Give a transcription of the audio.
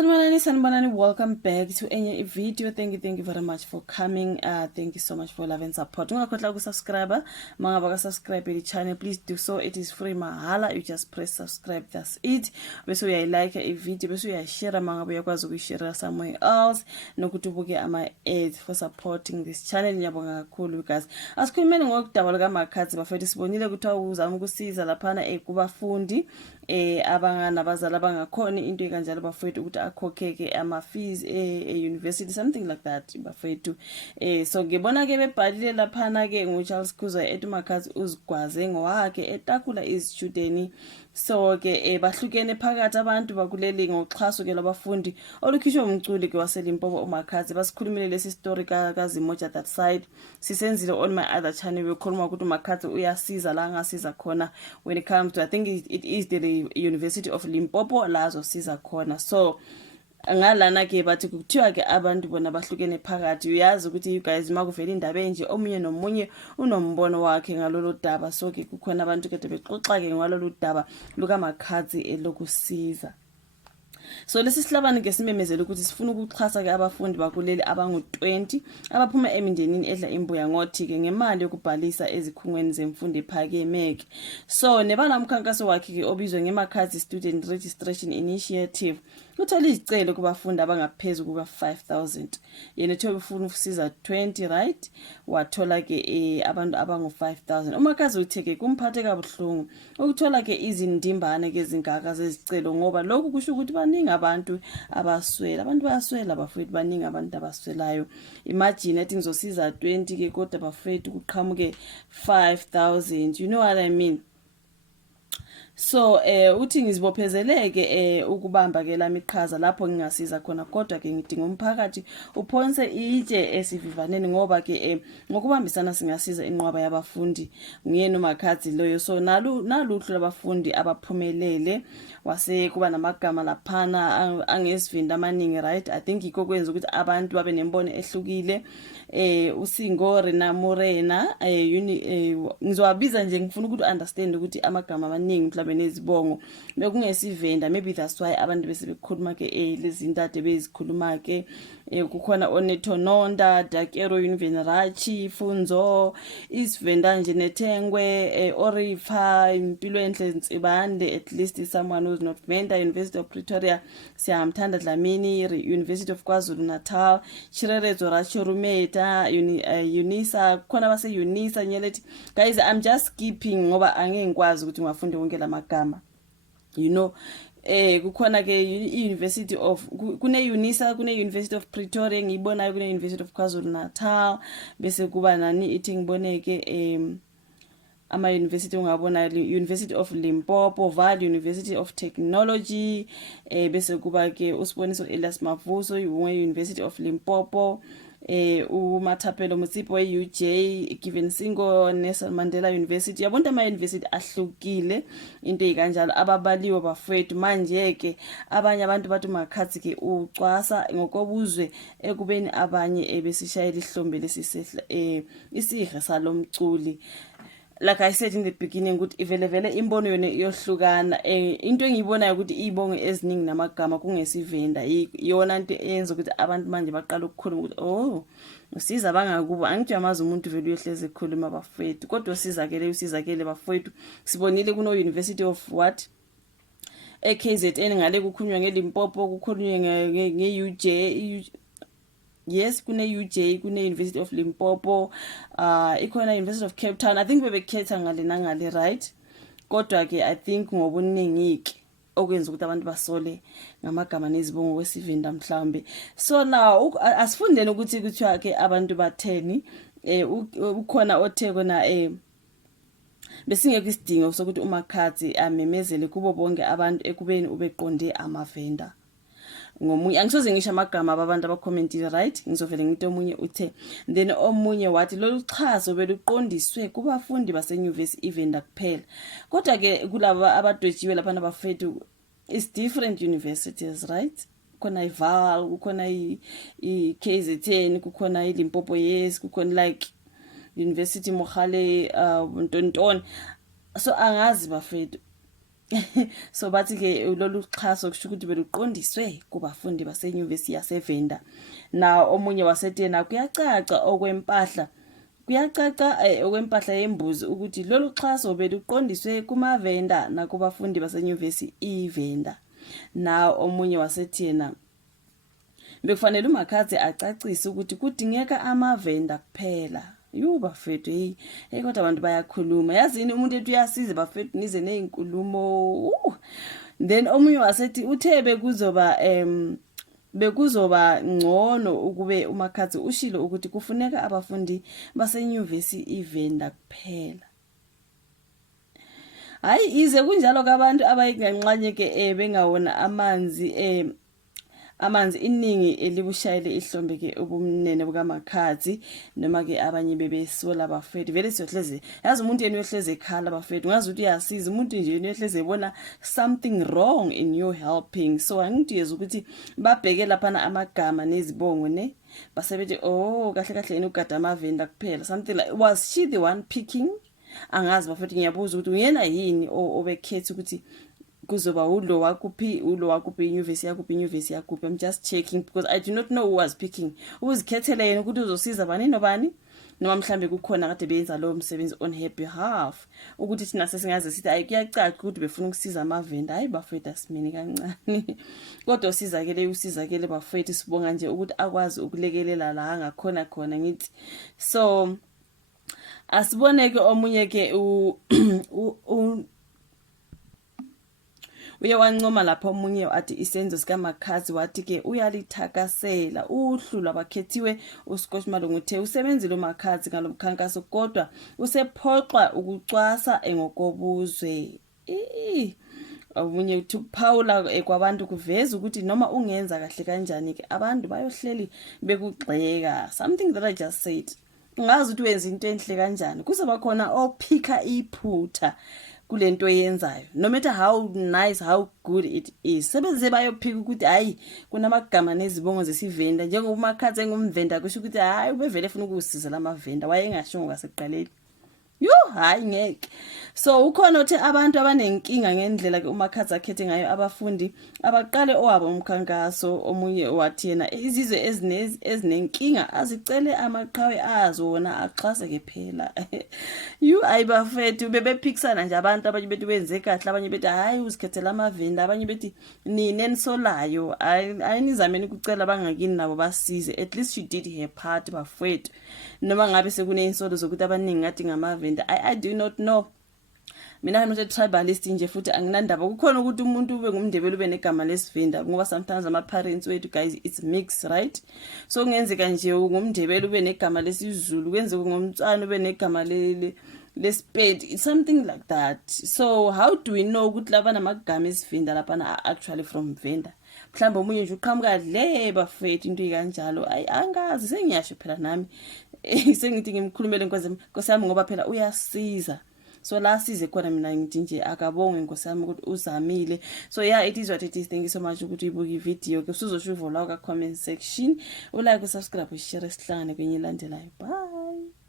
Sanibonani, welcome back to any video. Thank you very much for coming. Thank you so much for love and support. Ungakhohlwa ukusubscribe. Mangaba subscribe the channel, please do so. It is free mahala. You just press subscribe, that's it. Bese uyayilike a video, bese uyashare mangaba uyakwazi ukuyishare somewhere else. Nokuthi ubuke ama ads for supporting this channel. Ngiyabonga kakhulu guys. Asikhulumeni ngokudaba likaMakhadzi bafethu, sibonile ukuthi uzama ukusiza laphana kubafundi abazali abangakhona into ekanjalo bafethu ukuthi akhokheke ama fees university, something like that bafethu. So ngibona ke bebhalile laphana ke nguCharles Khuzwayo ethi uMakhadzi uzigwaze ngowakhe etakula izistudent. So ke bahlukene phakathi abantu bakuleli ngoxhaso ke labafundi olukhishwe umculi ke waseLimpopo uMakhadzi. Basikhulumile lesi story kaZimoja that side, sisenzile on my other channel bekhuluma ukuthi uMakhadzi uyasiza la ngasiza khona when it comes to, I think it is the University of Limpopo la azosiza khona. So ngalana ke bathi kuthiwa ke abantu bona bahlukene phakathi. Uyazi ukuthi you guys makuvela indaba enje omunye nomunye unombono wakhe ngalolu daba. So ke kukhona abantu kade bexoxa ke ngalolu daba lukaMakhadzi elokusiza. So lesi sihlabani ke simemezela ukuthi sifuna ukuxhasa ke abafundi bakuleli abangu-20 abaphuma emindenini edla imbuya ngothi ke ngemali yokubhalisa ezikhungweni zemfundo ephakeme ke. So nebala umkhankaso wakhe ke obizwe ngeMakhadzi Student Registration Initiative uthola izicelo kubafundi abangaphezulu kuka 5000. Yena ethe ufuna ukusiza 20, right? Wathola ke abantu abangu 5000. uMakhadzi uthe ke kumphathe kabuhlungu ukuthola ke izindimbane ke zingaka zezicelo ngoba lokhu kusho ukuthi baningi abantu abaswela. Abantu bayaswela bafethu, baningi abantu abaswelayo. Imagine ethi ngizosiza 20 ke kodwa bafethu kuqhamuke 5000. You know what I mean? So uthi ngizibophezeleke ukubamba ke lami iqhaza lapho ngingasiza khona, kodwa ke ngidinga umphakathi uphonse itshe esivivaneni ngoba ke ngokubambisana singasiza inqwaba yabafundi. Nguyena uMakhadzi loyo. So naluhlu labafundi abaphumelele wase kuba namagama laphana angesivinda amaningi, right? I think yikho kwenza ukuthi abantu babe nembono ehlukile. uSingore naMorena ngizowabiza nje, ngifuna ukuthi understand ukuthi amagama amaningi mhlawumbe nezibongo bekungesivenda, maybe that's why abantu bese bekhuluma ke lezi ntate bezikhuluma ke. Kukhona Oneto Nonda, Dakero Univenerachi, Funzo, isivenda nje Nethengwe, Orifa, Impilo Enhle Nsibande, at least someone who's not Venda, University of Pretoria, Siyamthanda Dlamini, University of KwaZulu Natal, Chirerezo Rachorumeta, Unisa, khona base Unisa nyelethi. Guys, I'm just skipping ngoba angeke ngikwazi ukuthi ngiwafunde wonke lamagama. You know, kukhona ke University of kune Unisa, kune University of Pretoria ngiyibona, kune University of KwaZulu Natal, bese kuba nani ithi ngiboneke ama university ungabona University of Limpopo, Vaal University of Technology, bese kuba ke uSiboniso Elias Mavuso University of Limpopo, uMathapelo Motsepe UJ, Given Singo Nelson Mandela University. Yabona ama university ahlukile into ekanjalo ababaliwe bafethu. Manje ke abanye abantu bathi uMakhadzi ke ucwasa ngokobuzwe ekubeni abanye besishayela ihlombe lesisehla isihe salomculi. Like I said in the beginning, ukuthi ivelevele imbono yona yohlukana. Into engiyibonayo ukuthi izibongo eziningi namagama kungesivenda iyona into eyenza ukuthi abantu manje baqala ukukhuluma ukuthi oh usiza bangakubo. Angijamaza umuntu vele uyehleze ekhuluma bafethu, kodwa usizakele bafethu. Sibonile kuno University of what KZN ngale kukhulunywa ngeLimpopo, kukhulunywa ngeUJ. Yes, kune UJ, kune University of Limpopo, ikhona University of Cape Town. I think bebekhetha ngale nangale, right? Kodwa ke I think ngobuningi okwenza ukuthi abantu basole ngamagama nezibongo kwesivenda mhlambe. So now asifundeni ukuthi kuthiwa ke abantu ba10 ukhona otheko na besingeke isidingo sokuthi uMakhadzi amemezele kubo bonke abantu ekubeni ubeqonde amavenda. Ngomunye angisoze ngisho amagama abantu abacommentile, right? Ngizovela ngithi omunye uthe, then omunye wathi lolu chazo beluqondiswe kubafundi basenyuvesi ivenda kuphela. Kodwa ke kulaba abadwetshiwe lapha nabafethu is different universities, right? Kukhona iVaal, kukhona iKZN, kukhona iLimpopo, yes, kukhona like University Mogale Ntontoni. So angazi bafethu So bathi ke lolu xhaso kusho ukuthi beluqondiswe kubafundi basenyuvesi yaseVenda. Na omunye wasethi yena kuyacaca okwempahla okwempahla yembuzi ukuthi lolu xhaso beluqondiswe kumaVenda nakubafundi basenyuvesi iVenda. Na omunye wasethi yena bekufanele uMakhadzi acacise ukuthi kudingeka amaVenda kuphela. Bafethu hey kodwa abantu bayakhuluma. Yazini umuntu ethi uyasiza bafethu nize nezinkulumo. Then omunye wasethi uthe bekuzoba ngcono ukube uMakhadzi ushilo ukuthi kufuneka abafundi basenyuvesi iVenda kuphela. Hayi ize kunjalo kabantu abayinganxanye ke bengawona amanzi iningi elibushayele ihlombe ke ubumnene bukaMakhadzi noma ke abanye bebesola bafethu vele siyohleze yazi umuntu yena uyohleze ekhala bafethu ngazi ukuthi uyasiza umuntu nje uyohleze ebona something wrong in your helping. So angithi yeza ukuthi babheke lapha amagama nezibongo ne basebethi kahle kahle yena ugada amaVenda kuphela something like was she the one picking angazi bafethu ngiyabuza ukuthi uyena yini obekhetha ukuthi kuzoba ulo wakuphi inyuvesi yakuphi. I'm just checking because I do not know who was picking. Uzikhethele yena ukuthi uzosiza bani nobani noma mhlambe kukhona kade benza lo msebenzi on her behalf ukuthi thina sesingaze sithi kuyacaca ukuthi befuna ukusiza amaVenda. Hayi bafethu asimini kancane kodwa usizakele bafethu sibonga nje ukuthi akwazi ukulekelela la ngakhona khona ngithi. So asiboneke omunye ke uye wancoma lapho omunye athi isenzo sikaMakhadzi wathi ke uyalithakasela uhlu lwabakhethiwe. uScott Malungu uthe usebenzile uMakhadzi ngalomkhankaso kodwa usephoqa ukucwasa ngokobuzwe. Omunye uthi ukuphawula kwabantu kuveza ukuthi noma ungenza kahle kanjani ke abantu bayohleli bekugxeka. Something that I just said. Ngazi ukuthi wenza into enhle kanjani kuzoba khona ophika iphutha kulento yenzayo no matter how nice how good it is. Sebeze bayophika ukuthi hayi kunamagama nezibongo zesiVenda njengoba uMakhadzi engumVenda kusho ukuthi hayi ubevele efuna ukusiza lamaVenda wayengasho ngaseqaleni. Hayi ngeke. So ukhona uthi abantu abanenkinga ngendlela ke uMakhadzi akhethe ngayo abafundi abaqale owabo umkhankaso. Omunye wathi yena izizwe ezinenkinga azicele amaqhawe azo wona axhase ke phela. Ayibafethu bebephikisana nje abantu abanye bethi wenze kahle abanye bethi hayi uzikhethela amaVenda abanye bethi ninensolayo ayinizameni ukucela bangakini nabo basize. At least she did her part bafethu noma ngabe sekuneinsolo zokuthi abaningi ngathi ngamaVenda. I do not know. Mina I'm not a tribalist nje futhi anginandaba kukhona ukuthi umuntu ube ngumndebele ube negama lesiVenda ngoba sometimes ama parents wethu guys it's mixed right. So kungenzeka nje ngumndebele ube negama lesizulu kwenzeka ngomtswana ube negama leSpedi. It's something like that. So how do we know ukuthi laba namagama esiVenda lapha are actually from Venda? Mhlawumbe umunye nje uqhamuka le bafethu into ikanjalo. Angazi sengiyasho phela nami sengithi ngimkhulumele Nkosi yami ngoba phela uyasiza. So la size khona mina ngithi nje akabonge Nkosi yami ukuthi uzamile. So yeah, it is what it is. Thank you so much ukuthi uyibuka ivideo ke usuzosho uvula ka comment section. Ulike, usubscribe, ushare, sihlangane kwenye ilandelayo. Bye.